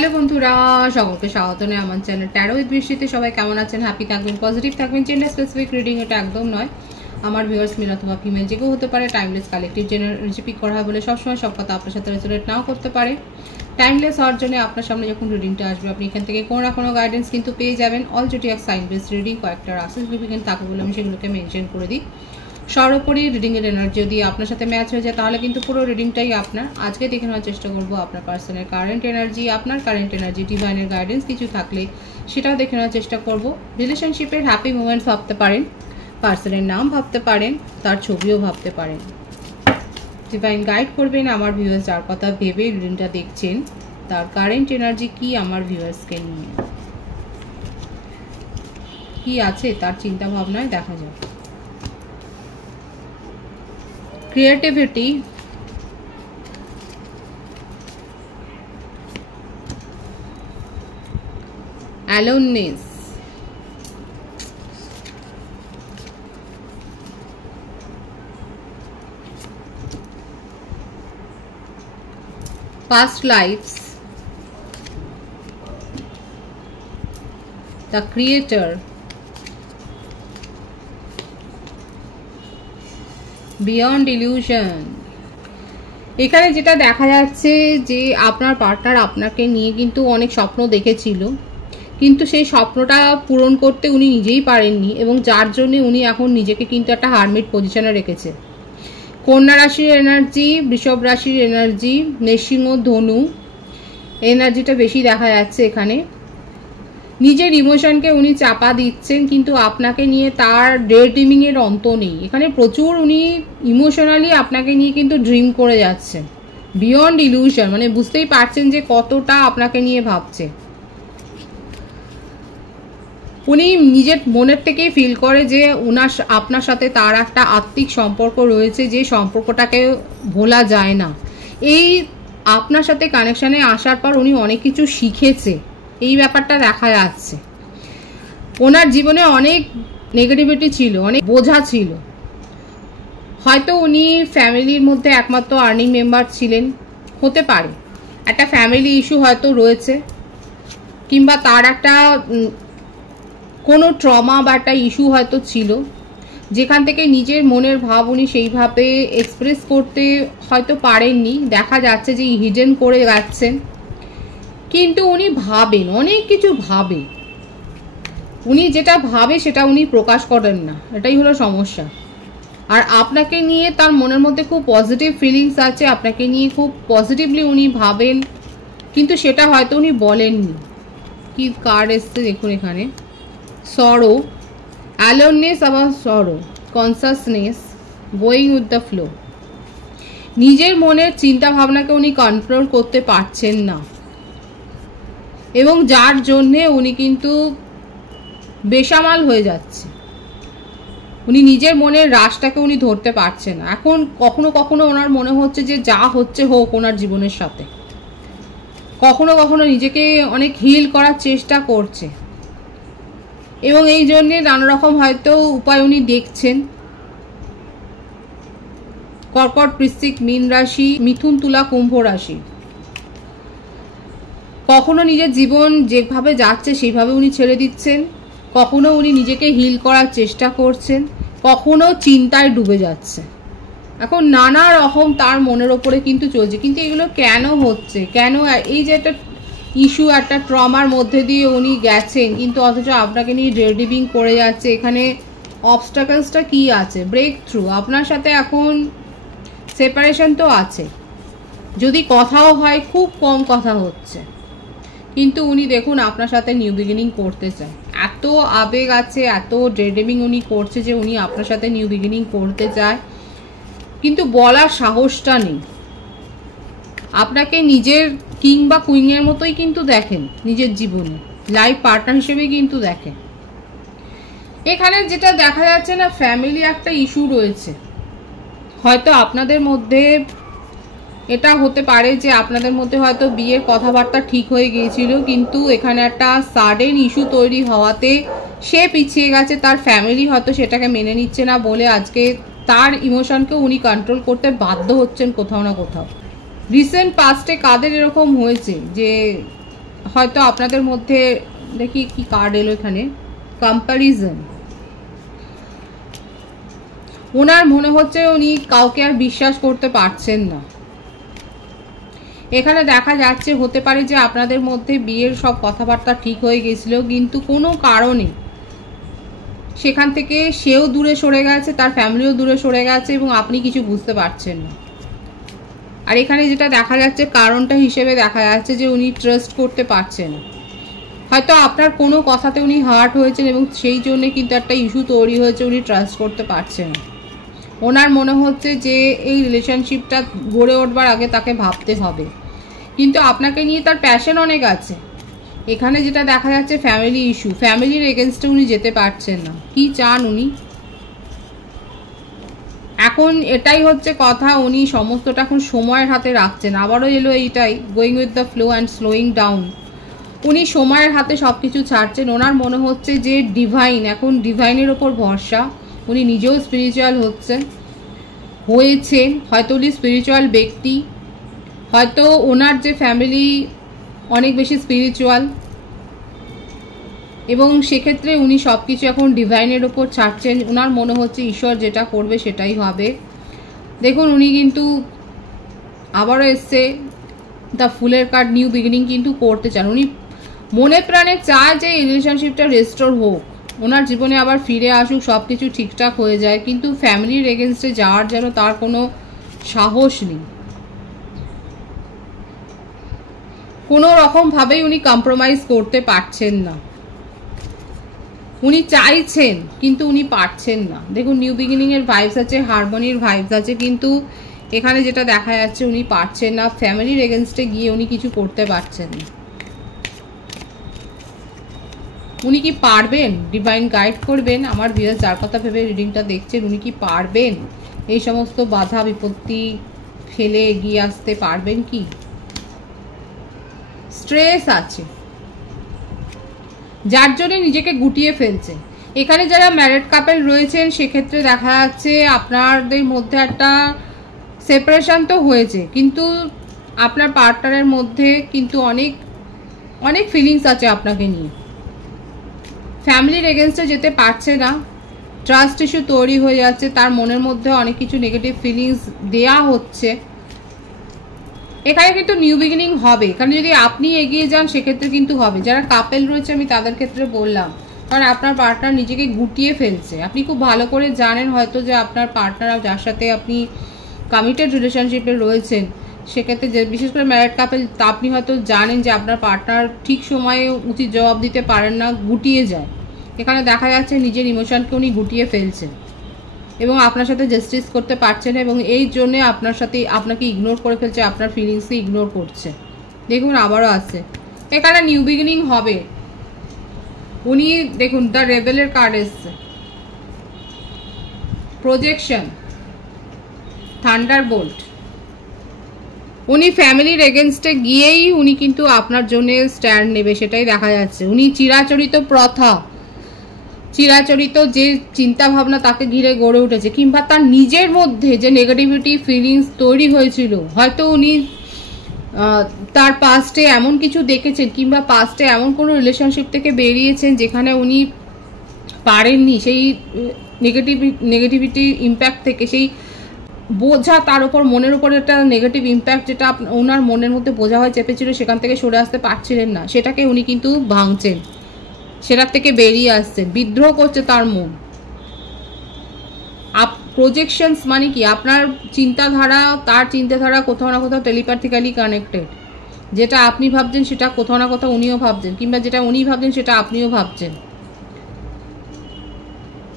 Hello বন্ধুরা, সকলকে স্বাগত জানাই আমার চ্যানেল ট্যারো উইথ বৃষ্টিতে। সবাই কেমন আছেন? হ্যাপি থাকবেন, পজিটিভ থাকবেন। জেন্ডার স্পেসিফিক রিডিং এটা একদম নয়। আমার ভিউয়ার্স মেল অথবা ফিমেল যে কেউ হতে পারে। টাইমলেস কালেকটিভ জেনারেল পিক করা হয় বলে সবসময় সব কথা আপনার সাথে রেজোনেট নাও করতে পারে। টাইমলেস হওয়ার জন্য আপনার সামনে যখন রিডিংটা আসবে আপনি এখান থেকে কোনো না কোনো গাইডেন্স কিন্তু পেয়ে যাবেন। All zodiac sign base reading, কয়েকটা রাশি সিগনিফিকেন্ট থাকে বলে আমি সেগুলোকে মেনশন করে দিই। সর্বোপরি রিডিংয়ের এনার্জি যদি আপনার সাথে ম্যাচ হয়ে যায় তাহলে কিন্তু পুরো রিডিংটাই আপনার। আজকে দেখে নেওয়ার চেষ্টা করবো আপনার পার্সনের কারেন্ট এনার্জি, আপনার কারেন্ট এনার্জি, ডিভাইনের গাইডেন্স কিছু থাকলে সেটাও দেখে নেওয়ার চেষ্টা করব। রিলেশনশিপের হ্যাপি মোমেন্টস ভাবতে পারেন, পার্সনের নাম ভাবতে পারেন, তার ছবিও ভাবতে পারেন। ডিভাইন গাইড করবেন আমার ভিউয়ার্স যার কথা ভেবে রিডিংটা দেখছেন, তার কারেন্ট এনার্জি কি আমার ভিউয়ার্সকে নিয়ে কি আছে তার চিন্তা ভাবনায় দেখা যাক। Creativity, aloneness, past lives, the creator, beyond illusion. এখানে যেটা দেখা যাচ্ছে যে আপনার পার্টনার আপনাকে নিয়ে কিন্তু অনেক স্বপ্ন দেখেছিল, কিন্তু সেই স্বপ্নটা পূরণ করতে উনি নিজেই পারেননি এবং যার জন্য উনি এখন নিজেকে কিন্তু একটা হারমিট পজিশনে রেখেছে। কন্যা রাশির এনার্জি, বৃষভ রাশির এনার্জি, নৃসিংহ, ধনু এনার্জিটা বেশি দেখা যাচ্ছে এখানে। নিজের ইমোশনকে উনি চাপা দিচ্ছেন, কিন্তু আপনাকে নিয়ে তার ডে ড্রিমিংয়ের অন্ত নেই। এখানে প্রচুর উনি ইমোশনালি আপনাকে নিয়ে কিন্তু ড্রিম করে যাচ্ছেন। বিয়ন্ড ইলিউশন মানে বুঝতেই পারছেন যে কতটা আপনাকে নিয়ে ভাবছে। উনি নিজের মনের থেকেই ফিল করে যে আপনার সাথে তার একটা আত্মিক সম্পর্ক রয়েছে, যে সম্পর্কটাকে ভোলা যায় না। এই আপনার সাথে কানেকশানে আসার পর উনি অনেক কিছু শিখেছে, এই ব্যাপারটা দেখা যাচ্ছে। ওনার জীবনে অনেক নেগেটিভিটি ছিল, অনেক বোঝা ছিল। হয়তো উনি ফ্যামিলির মধ্যে একমাত্র আর্নিং মেম্বার ছিলেন, হতে পারে একটা ফ্যামিলি ইস্যু হয়তো রয়েছে, কিংবা তার একটা কোনো ট্রমা বা একটা ইস্যু হয়তো ছিল, যেখান থেকে নিজের মনের ভাব উনি সেইভাবে এক্সপ্রেস করতে হয়তো পারেননি। দেখা যাচ্ছে যে হিডেন করে যাচ্ছেন, কিন্তু উনি ভাবেন, অনেক কিছু ভাবে। উনি যেটা ভাবে সেটা উনি প্রকাশ করেন না, এটাই হলো সমস্যা। আর আপনাকে নিয়ে তার মনের মধ্যে খুব পজিটিভ ফিলিংস আছে, আপনাকে নিয়ে খুব পজিটিভলি উনি ভাবেন, কিন্তু সেটা হয়তো উনি বলেননি। কি কার্ড এসছে দেখুন এখানে, সরো, অ্যালোননেস আবার সরো, consciousness, going with the flow. নিজের মনের চিন্তা ভাবনাকে উনি কন্ট্রোল করতে পারছেন না এবং যার জন্যে উনি কিন্তু বেসামাল হয়ে যাচ্ছে। উনি নিজের মনের রাশটাকে উনি ধরতে পারছেন না। এখন কখনো কখনো ওনার মনে হচ্ছে যে যা হচ্ছে হোক ওনার জীবনের সাথে। কখনো কখনো নিজেকে অনেক হিল করার চেষ্টা করছে এবং এই জন্যে নানা রকম হয়তো উপায় উনি দেখছেন। কর্কট, বৃশ্চিক, মীন রাশি, মিথুন, তুলা, কুম্ভ রাশি। কখনো নিজের জীবন যেভাবে যাচ্ছে সেইভাবে উনি ছেড়ে দিচ্ছেন, কখনো উনি নিজেকে হিল করার চেষ্টা করছেন, কখনো চিন্তায় ডুবে যাচ্ছে। এখন নানা রকম তার মনের ওপরে কিন্তু চলছে, কিন্তু এগুলো কেন হচ্ছে, কেন এই যে একটা ইস্যু, একটা ট্রমার মধ্যে দিয়ে উনি গেছেন, কিন্তু অথচ আপনাকে নিয়ে ড্রিমিং করে যাচ্ছে। এখানে অবস্টাকলসটা কি আছে? Breakthrough. আপনার সাথে এখন সেপারেশন তো আছে, যদি কথাও হয় খুব কম কথা হচ্ছে, কিন্তু উনি দেখুন আপনার সাথে নিউ বিগিনিং করতে চায়। এত আবেগ আছে, এত ড্রিমিং উনি করছে যে উনি আপনার সাথে নিউ বিগিনিং করতে চায়, কিন্তু বলার সাহসটা নেই। আপনাকে নিজের কিং বা কুইনের মতোই কিন্তু দেখেন, নিজের জীবনে লাইফ পার্টনার হিসেবে কিন্তু দেখেন। এখানে যেটা দেখা যাচ্ছে না, ফ্যামিলি একটা ইস্যু রয়েছে। হয়তো আপনাদের মধ্যে এটা হতে পারে যে আপনাদের মধ্যে হয়তো বিয়ের কথাবার্তা ঠিক হয়ে গিয়েছিল, কিন্তু এখানে একটা সাডেন ইস্যু তৈরি হওয়াতে সে পিছিয়ে গেছে। তার ফ্যামিলি হয়তো সেটাকে মেনে নিচ্ছে না বলে আজকে তার ইমোশনকে উনি কন্ট্রোল করতে বাধ্য হচ্ছেন কোথাও না কোথাও। রিসেন্ট পাস্টে কাদের এরকম হয়েছে যে হয়তো আপনাদের মধ্যে দেখি কি কার্ড এলো এখানে, কম্প্যারিজন। ওনার মনে হচ্ছে উনি কাউকে আর বিশ্বাস করতে পারছেন না। এখানে দেখা যাচ্ছে হতে পারে যে আপনাদের মধ্যে বিয়ের সব কথাবার্তা ঠিক হয়ে গেছিল, কিন্তু কোনো কারণে সেখান থেকে সেও দূরে সরে গেছে, তার ফ্যামিলিও দূরে সরে গেছে এবং আপনি কিছু বুঝতে পারছেন না। আর এখানে যেটা দেখা যাচ্ছে কারণটা হিসেবে দেখা যাচ্ছে যে উনি ট্রাস্ট করতে পারছেন, হয়তো আপনার কোনো কথাতে উনি হার্ট হয়েছেন এবং সেই জন্য কিন্তু একটা ইস্যু তৈরি হয়েছে, উনি ট্রাস্ট করতে পারছেন। ওনার মনে হচ্ছে যে এই রিলেশনশিপটা গড়ে উঠবার আগে তাকে ভাবতে হবে, কিন্তু আপনাকে নিয়ে তার প্যাশন অনেক আছে। এখানে যেটা দেখা যাচ্ছে ফ্যামিলি ইস্যু, ফ্যামিলির এগেনস্টে উনি যেতে পারছেন না। কি চান উনি এখন, এটাই হচ্ছে কথা। উনি সমস্তটা এখন সময়ের হাতে রাখছেন। আবারও এলো এইটাই, going with the flow and slowing down. উনি সময়ের হাতে সব কিছু ছাড়ছেন। ওনার মনে হচ্ছে যে ডিভাইন, এখন ডিভাইনের ওপর ভরসা। উনি নিজেও স্পিরিচুয়াল হয়েছেন, হয়তো উনি স্পিরিচুয়াল ব্যক্তি, হয়তো ওনার যে ফ্যামিলি অনেক বেশি স্পিরিচুয়াল, এবং সেক্ষেত্রে উনি সব কিছু এখন ডিভাইনের ওপর ছাড়ছেন। ওনার মনে হচ্ছে ঈশ্বর যেটা করবে সেটাই হবে। দেখুন উনি কিন্তু আবারও এসছে দ্য ফুলের কার্ড, নিউ বিগিনিং কিন্তু করতে চান। উনি মনে প্রাণে চায় যে এই রিলেশনশিপটা রেস্টোর হোক, ওনার জীবনে আবার ফিরে আসুক, সব কিছু ঠিকঠাক হয়ে যায়, কিন্তু ফ্যামিলির এগেনস্টে যাওয়ার যেন তার কোনো সাহস নেই। কোনো রকমভাবেই উনি কম্প্রোমাইজ করতে পারছেন না। উনি চাইছেন কিন্তু উনি পারছেন না। দেখুন নিউ বিগিনিংয়ের ভাইবস আছে, হারমোনির ভাইবস আছে, কিন্তু এখানে যেটা দেখা যাচ্ছে উনি পারছেন না। ফ্যামিলির এগেনস্টে গিয়ে উনি কিছু করতে পারছেন না। উনি কি পারবেন? ডিভাইন গাইড করবেন। আমার ভিউয়ার্স যার কথা ভেবে রিডিংটা দেখছেন, উনি কি পারবেন এই সমস্ত বাধা বিপত্তি ফেলে এগিয়ে আসতে পারবেন কি? স্ট্রেস আছে যার জন্য নিজেকে গুটিয়ে ফেলছে। এখানে যারা ম্যারিড কাপল রয়েছেন সেক্ষেত্রে দেখা যাচ্ছে আপনাদের মধ্যে একটা সেপারেশন তো হয়েছে, কিন্তু আপনার পার্টনারের মধ্যে কিন্তু অনেক অনেক ফিলিংস আছে আপনাকে নিয়ে। ফ্যামিলির এগেনস্টে যেতে পারছে না, ট্রাস্ট ইস্যু তৈরি হয়ে যাচ্ছে, তার মনের মধ্যে অনেক কিছু নেগেটিভ ফিলিংস দেয়া হচ্ছে। এখানে কিন্তু নিউ বিগিনিং হবে, কারণ যদি আপনি এগিয়ে যান সেক্ষেত্রে কিন্তু হবে। যারা কাপেল রয়েছে আমি তাদের ক্ষেত্রে বললাম, কারণ আপনার পার্টনার নিজেকে গুটিয়ে ফেলছে। আপনি খুব ভালো করে জানেন হয়তো যে আপনার পার্টনার যার সাথে আপনি কমিটেড রিলেশনশিপে রয়েছেন, সেক্ষেত্রে যে বিশেষ করে ম্যারিড কাপেল, তা আপনি হয়তো জানেন যে আপনার পার্টনার ঠিক সময়ে উচিত জবাব দিতে পারেন না, গুটিয়ে যায়। এখানে দেখা যাচ্ছে নিজের ইমোশনকে উনি গুটিয়ে ফেলছেন এবং আপনার সাথে জাস্টিস করতে পারছেন, এবং এই জন্যে আপনার সাথে আপনাকে ইগনোর করে ফেলছে, আপনার ফিলিংসকে ইগনোর করছে। দেখুন আবারও আছে, এখানে নিউ বিগিনিং হবে। উনি দেখুন দ্য রেবেলের কার্ড এসছে, প্রজেকশন, থান্ডারবোল্ট। উনি ফ্যামিলির এগেনস্টে গিয়েই উনি কিন্তু আপনার জন্য স্ট্যান্ড নেবে, সেটাই দেখা যাচ্ছে। উনি চিরাচরিত প্রথা, চিরাচরিত যে চিন্তা ভাবনা তাকে ঘিরে গড়ে উঠেছে, কিংবা তার নিজের মধ্যে যে নেগেটিভিটি ফিলিংস তৈরি হয়েছিল, হয়তো উনি তার পাস্টে এমন কিছু দেখেছেন, কিংবা পাস্টে এমন কোনো রিলেশনশিপ থেকে বেরিয়েছেন যেখানে উনি পারেননি সেই নেগেটিভিটি ইম্প্যাক্ট থেকে, সেই বোঝা তার উপর, মনের উপর একটা নেগেটিভ ইম্প্যাক্ট যেটা ওনার মনের মধ্যে বোঝা হয়ে চেপেছিল, সেখান থেকে সরে আসতে পারছিলেন না, সেটাকে উনি কিন্তু ভাঙছেন, সেটার থেকে বেরিয়ে আসছেন। বিদ্রোহ করছে তার মন। প্রজেকশনস মানে কি, আপনার চিন্তাধারা তার চিন্তাধারা কোথাও না কোথাও টেলিপ্যাথিক্যালি কানেক্টেড। যেটা আপনি ভাবছেন সেটা কোথাও না কোথাও উনিও ভাবছেন, কিংবা যেটা উনি ভাবছেন সেটা আপনিও ভাবছেন।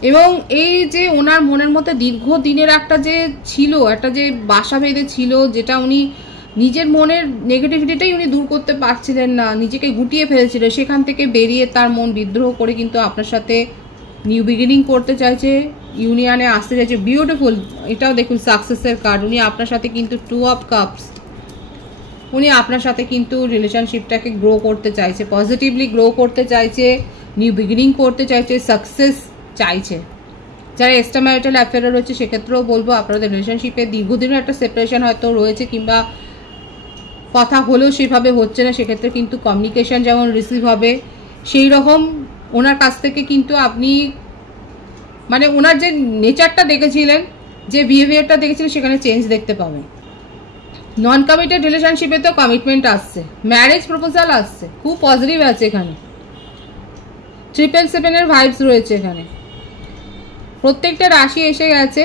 এবং এই যে ওনার মনের মধ্যে দীর্ঘদিনের একটা যে ছিল, একটা যে বাসা বেঁধে ছিল, যেটা উনি নিজের মনের নেগেটিভিটিটাই উনি দূর করতে পারছিলেন না, নিজেকে গুটিয়ে ফেলেছিল, সেখান থেকে বেরিয়ে তার মন বিদ্রোহ করে কিন্তু আপনার সাথে নিউ বিগিনিং করতে চাইছে, ইউনিয়নে আসতে চাইছে। বিউটিফুল, এটাও দেখুন সাকসেসের কার্ড। উনি আপনার সাথে কিন্তু 2 অফ কাপস, উনি আপনার সাথে কিন্তু রিলেশনশিপটাকে গ্রো করতে চাইছে, পজিটিভলি গ্রো করতে চাইছে, নিউ বিগিনিং করতে চাইছে, সাকসেস চাইছে। যারা এক্সট্রা ম্যারিটাল অ্যাফেয়ারে রয়েছে সেক্ষেত্রেও বলবো আপনাদের রিলেশনশিপে দীর্ঘদিনের একটা সেপারেশন হয়তো রয়েছে, কিংবা কথা হলেও সেভাবে হচ্ছে না, সেক্ষেত্রে কিন্তু কমিউনিকেশন যেমন রিসিভ হবে সেই রকম ওনার কাছ থেকে কিন্তু আপনি মানে ওনার যে নেচারটা দেখেছিলেন, যে বিহেভিয়ারটা দেখেছিলেন, সেখানে চেঞ্জ দেখতে পাবেন। নন কমিটেড রিলেশনশিপে তো কমিটমেন্ট আসছে, ম্যারেজ প্রপোজাল আসছে, খুব পজিটিভ আছে এখানে। 777 ভাইবস রয়েছে এখানে। প্রত্যেকটা রাশি এসে গেছে।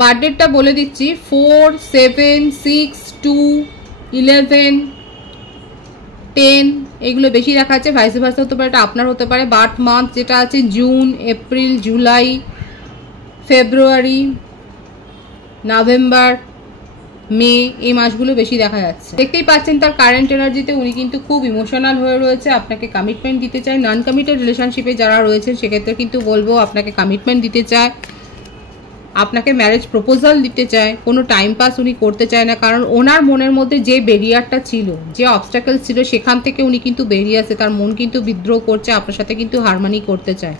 বার্থডেটটা বলে দিচ্ছি, 4, 7, 6, 2, 11, 10 এগুলো বেশি দেখা যাচ্ছে। ভাইস ভার্সা হতে পারে, এটা আপনার হতে পারে। বার্থ মান্থ যেটা আছে জুন, এপ্রিল, জুলাই, ফেব্রুয়ারি, নভেম্বর, মে, এই মাসগুলো বেশি দেখা যাচ্ছে। দেখতেই পাচ্ছেন তার কারেন্ট এনার্জিতে উনি কিন্তু খুব ইমোশনাল হয়ে রয়েছে, আপনাকে কমিটমেন্ট দিতে চায়। নন কমিটেড রিলেশনশিপে যারা রয়েছেন সেক্ষেত্রে কিন্তু বলবো আপনাকে কমিটমেন্ট দিতে চায়, আপনাকে ম্যারেজ প্রপোজাল দিতে চায়। কোনো টাইম পাস উনি করতে চায় না, কারণ ওনার মনের মধ্যে যে ব্যারিয়ারটা ছিল, যে অবস্টাকেল ছিল, সেখান থেকে উনি কিন্তু বেরিয়ে আসে। তার মন কিন্তু বিদ্রোহ করছে, আপনার সাথে কিন্তু হারমানি করতে চায়।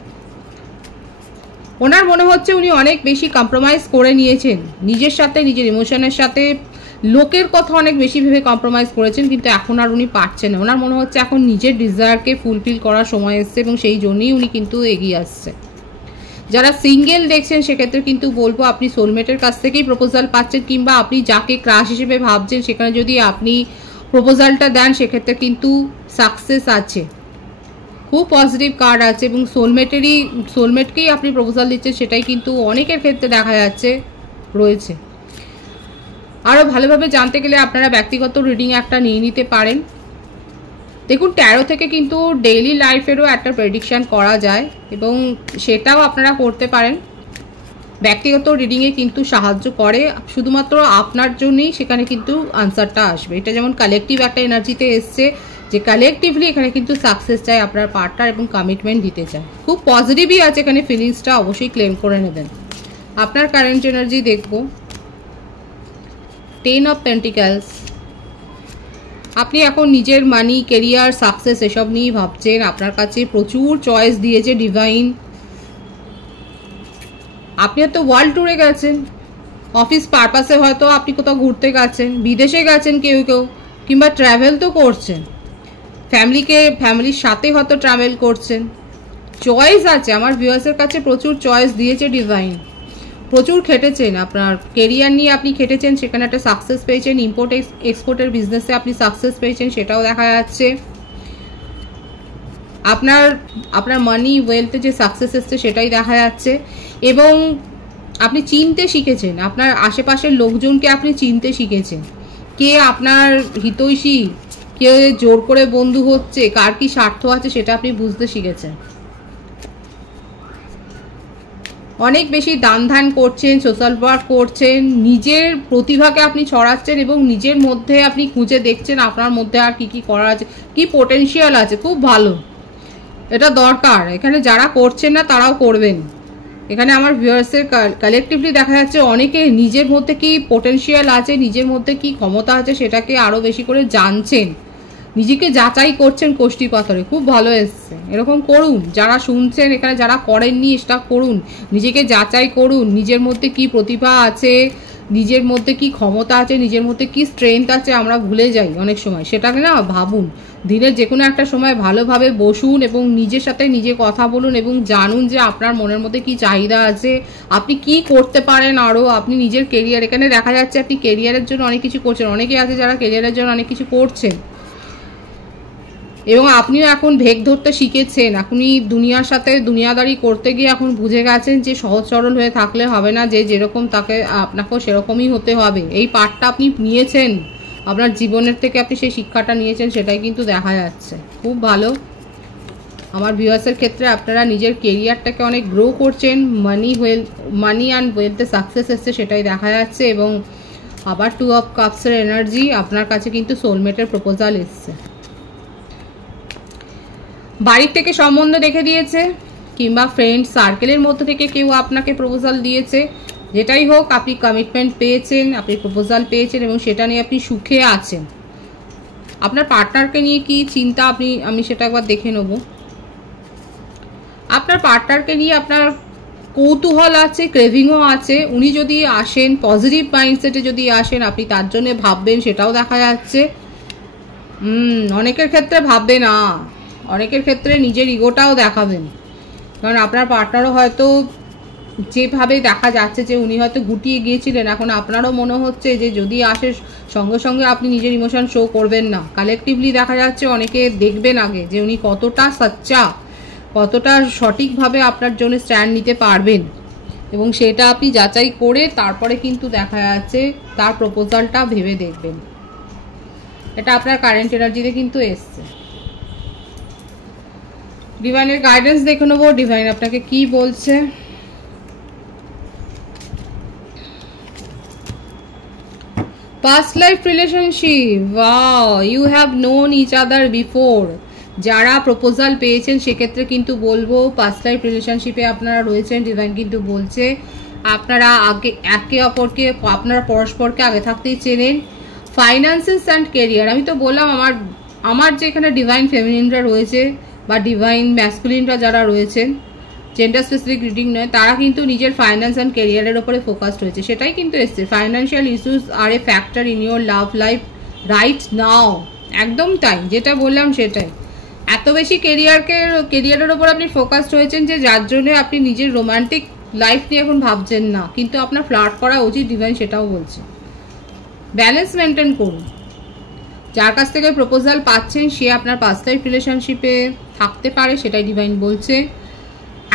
ওনার মনে হচ্ছে উনি অনেক বেশি কম্প্রোমাইজ করে নিয়েছেন নিজের সাথে, নিজের ইমোশনের সাথে। লোকের কথা অনেক বেশি ভেবে কম্প্রোমাইজ করেছেন, কিন্তু এখন আর উনি পারছেন না। ওনার মনে হচ্ছে এখন নিজের ডিজায়ারকে ফুলফিল করার সময় এসছে, এবং সেই জন্যই উনি কিন্তু এগিয়ে আসছে। যারা সিঙ্গেল দেখছেন সেক্ষেত্রে কিন্তু বলবো আপনি সোলমেটের কাছ থেকেই প্রপোজাল পাচ্ছেন, কিংবা আপনি যাকে ক্রাশ হিসেবে ভাবছেন সেখানে যদি আপনি প্রপোজালটা দেন সেক্ষেত্রে কিন্তু সাকসেস আছে। খুব পজিটিভ কার্ড আছে, এবং সোলমেটকেই আপনি প্রপোজাল দিচ্ছেন, সেটাই কিন্তু অনেকের ক্ষেত্রে দেখা যাচ্ছে রয়েছে। আরও ভালোভাবে জানতে গেলে আপনারা ব্যক্তিগত রিডিং একটা নিয়ে নিতে পারেন। দেখুন, ট্যারো থেকে কিন্তু ডেইলি লাইফেরও একটা প্রেডিকশান করা যায়, এবং সেটাও আপনারা করতে পারেন। ব্যক্তিগত রিডিংয়ে কিন্তু সাহায্য করে, শুধুমাত্র আপনার জন্যই সেখানে কিন্তু আনসারটা আসবে। এটা যেমন কালেকটিভ একটা এনার্জিতে এসছে, যে কালেকটিভলি এখানে কিন্তু সাকসেস চাই আপনার পার্টনার, এবং কমিটমেন্ট দিতে চায়। খুব পজিটিভই আছে এখানে, ফিলিংসটা অবশ্যই ক্লেম করে নেবেন। আপনার কারেন্ট এনার্জি দেখব, 10 অফ পেন্টিক্যালস। আপনি এখন নিজের মানি, কেরিয়ার, সাকসেস এসব নিয়েই ভাবছেন। আপনার কাছে প্রচুর চয়েস দিয়েছে ডিভাইন। আপনি হয়তো ওয়ার্ল্ড ট্যুরে গেছেন, অফিস পারপাসে হয়তো আপনি কোথাও ঘুরতে গেছেন, বিদেশে গেছেন কেউ কেউ, কিংবা ট্রাভেল তো করছেন, ফ্যামিলির সাথে হয়তো ট্রাভেল করছেন। চয়েস আছে, আমার ভিউয়ার্সের কাছে প্রচুর চয়েস দিয়েছে ডিভাইন। প্রচুর খেটেছেন, আপনার কেরিয়ার নিয়ে আপনি খেটেছেন, সেখানে একটা সাকসেস পেয়েছেন। ইম্পোর্ট এক্সপোর্টের বিজনেসে আপনি সাকসেস পেয়েছেন, সেটাও দেখা যাচ্ছে। আপনার মানি, ওয়েলথে যে সাকসেস এসছে সেটাই দেখা যাচ্ছে। এবং আপনি চিনতে শিখেছেন, আপনার আশেপাশের লোকজনকে আপনি চিনতে শিখেছেন। কে আপনার হিতৈষী, কে জোর করে বন্ধু হচ্ছে, কার কি স্বার্থ আছে, সেটা আপনি বুঝতে শিখেছেন। অনেক বেশি দান ধ্যান করছেন, সোশ্যাল ওয়ার্ক করছেন, নিজের প্রতিভাকে আপনি ছড়াচ্ছেন, এবং নিজের মধ্যে আপনি খুঁজে দেখছেন আপনার মধ্যে আর কি কি করা আছে, কি পোটেনশিয়াল আছে। খুব ভালো, এটা দরকার। এখানে যারা করছেন না তারাও করবেন। এখানে আমার ভিউয়ার্সের কালেকটিভলি দেখা যাচ্ছে অনেকে নিজের মধ্যে কি পোটেনশিয়াল আছে, নিজের মধ্যে কি ক্ষমতা আছে, সেটাকে আরও বেশি করে জানছেন, নিজেকে যাচাই করছেন কোষ্ঠী পাথরে। খুব ভালো এসছে, এরকম করুন। যারা শুনছেন এখানে, যারা করেননি সেটা করুন, নিজেকে যাচাই করুন, নিজের মধ্যে কি প্রতিভা আছে, নিজের মধ্যে কি ক্ষমতা আছে, নিজের মধ্যে কি স্ট্রেংথ আছে, আমরা ভুলে যাই অনেক সময়। সেটাকে না ভাবুন, দিনের যে কোনো একটা সময় ভালোভাবে বসুন এবং নিজের সাথে নিজে কথা বলুন, এবং জানুন যে আপনার মনের মধ্যে কি চাহিদা আছে, আপনি কি করতে পারেন আরও। আপনি নিজের কেরিয়ার, এখানে দেখা যাচ্ছে আপনি কেরিয়ারের জন্য অনেক কিছু করছেন। অনেকে আছে যারা কেরিয়ারের জন্য অনেক কিছু করছেন, এবং আপনিও এখন ভেগ ধরতে শিখেছেন। আপনি দুনিয়ার সাথে দুনিয়াদারি করতে গিয়ে এখন বুঝে গেছেন যে সহজ সরল হয়ে থাকলে হবে না, যে যেরকম তাকে আপনাকেও সেরকমই হতে হবে। এই পাঠটা আপনি নিয়েছেন, আপনার জীবনের থেকে আপনি সেই শিক্ষাটা নিয়েছেন, সেটাই কিন্তু দেখা যাচ্ছে। খুব ভালো। আমার ভিউয়ার্সের ক্ষেত্রে আপনারা নিজের কেরিয়ারটাকে অনেক গ্রো করছেন, মানি অ্যান্ড ওয়েলথে সাকসেস এসছে, সেটাই দেখা যাচ্ছে। এবং আবার 2 অফ কাপসের এনার্জি, আপনার কাছে কিন্তু সোলমেটের প্রপোজাল এসছে। বাড়ির থেকে সম্বন্ধ রেখে দিয়েছে, কিংবা ফ্রেন্ড সার্কেলের মধ্যে থেকে কেউ আপনাকে প্রপোজাল দিয়েছে। যেটাই হোক, আপনি কমিটমেন্ট পেয়েছেন, আপনি প্রপোজাল পেয়েছেন, এবং সেটা নিয়ে আপনি সুখে আছেন। আপনার পার্টনারকে নিয়ে কি চিন্তা আমি সেটা একবার দেখে নেব। আপনার পার্টনারকে নিয়ে আপনার কৌতূহল আছে, ক্রেভিংও আছে। উনি যদি আসেন পজিটিভ মাইন্ডসেটে, যদি আসেন আপনি তার জন্য ভাববেন, সেটাও দেখা যাচ্ছে। অনেকের ক্ষেত্রে ভাববে না, অনেকের ক্ষেত্রে নিজের ইগোটাও দেখাবেন, কারণ আপনার পার্টনারও হয়তো যেভাবে দেখা যাচ্ছে যে উনি হয়তো গুটিয়ে গিয়েছিলেন, এখন আপনারও মনে হচ্ছে যে যদি আসে সঙ্গে সঙ্গে আপনি নিজের ইমোশন শো করবেন না। কালেকটিভলি দেখা যাচ্ছে অনেকে দেখবেন আগে যে উনি কতটা সচ্চা, কতটা সঠিকভাবে আপনার জন্য স্ট্যান্ড নিতে পারবেন, এবং সেটা আপনি যাচাই করে তারপরে কিন্তু দেখা যাচ্ছে তার প্রপোজালটা ভেবে দেখবেন। এটা আপনার কারেন্ট এনার্জিতে কিন্তু এসছে। ডিভাইনের গাইডেন্স দেখে নেবো, ডিভাইন আপনাকে কি বলছে। Past life relationship, wow, you have known each other before. যারা প্রপোজাল পেয়েছেন সেক্ষেত্রে কিন্তু বলবো পাস্ট লাইফ রিলেশনশিপে আপনারা রয়েছেন। ডিভাইন কিন্তু বলছে আপনারা আগে একে অপরকে, আপনারা পরস্পরকে আগে থাকতেই চেনেন। ফাইন্যান্সেস অ্যান্ড কেরিয়ার, আমি তো বললাম আমার যেখানে ডিভাইন ফেমিনিনরা রয়েছে বা ডিভাইন ম্যাসকুলিনরা যারা রয়েছেন, জেন্ডার স্পেসিফিক রিডিং নয়, তারা কিন্তু নিজের ফাইন্যান্স অ্যান্ড কেরিয়ারের ওপরে ফোকাসড হয়েছে, সেটাই কিন্তু এসছে। Financial issues are a factor in your love life right now, একদম তাই, যেটা বললাম সেটাই। এত বেশি কেরিয়ারের ওপর আপনি ফোকাসড হয়েছেন যে যার জন্য আপনি নিজের রোমান্টিক লাইফ নিয়ে এখন ভাবছেন না, কিন্তু আপনার ফ্লার্ট করা উচিত, ডিভাইন সেটাও বলছে। ব্যালেন্স মেনটেন করুন। যার কাছ থেকে প্রপোজাল পাচ্ছেন সে আপনার পাস্ট লাইফ রিলেশনশিপে থাকতে পারে, সেটাই ডিভাইন বলছে।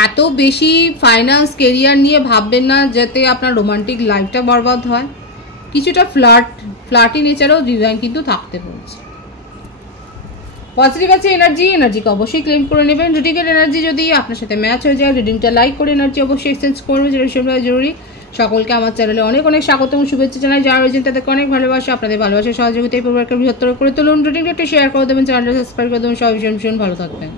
এত বেশি ফাইন্যান্স কেরিয়ার নিয়ে ভাববেন না যাতে আপনার রোমান্টিক লাইফটা বরবাদ হয়। কিছুটা ফ্লার্টি নেচারও ডিভাইন কিন্তু থাকতে বলছে। পজিটিভ আছে এনার্জিকে অবশ্যই ক্লেম করে নেবেন। রিডিংয়ের এনার্জি যদি আপনার সাথে ম্যাচ হয়ে যায়, রিডিংটা লাইক করে এনার্জি অবশ্যই এক্সচেঞ্জ করবেন, যেটা ভীষণভাবে জরুরি। সকলকে আমার চ্যানেলে অনেক অনেক স্বাগত এবং শুভেচ্ছা জানাই। যারা রয়েছেন তাদেরকে অনেক ভালোবাসা, আপনাদের ভালোবাসার সহযোগিতায় পরিবারকে বৃহত্তর করে তুলুন। রিডিংটা একটু শেয়ার করে দেবেন, চ্যানেলটা সাবস্ক্রাইব করে দেবেন। সবাই ভীষণ ভালো থাকবেন।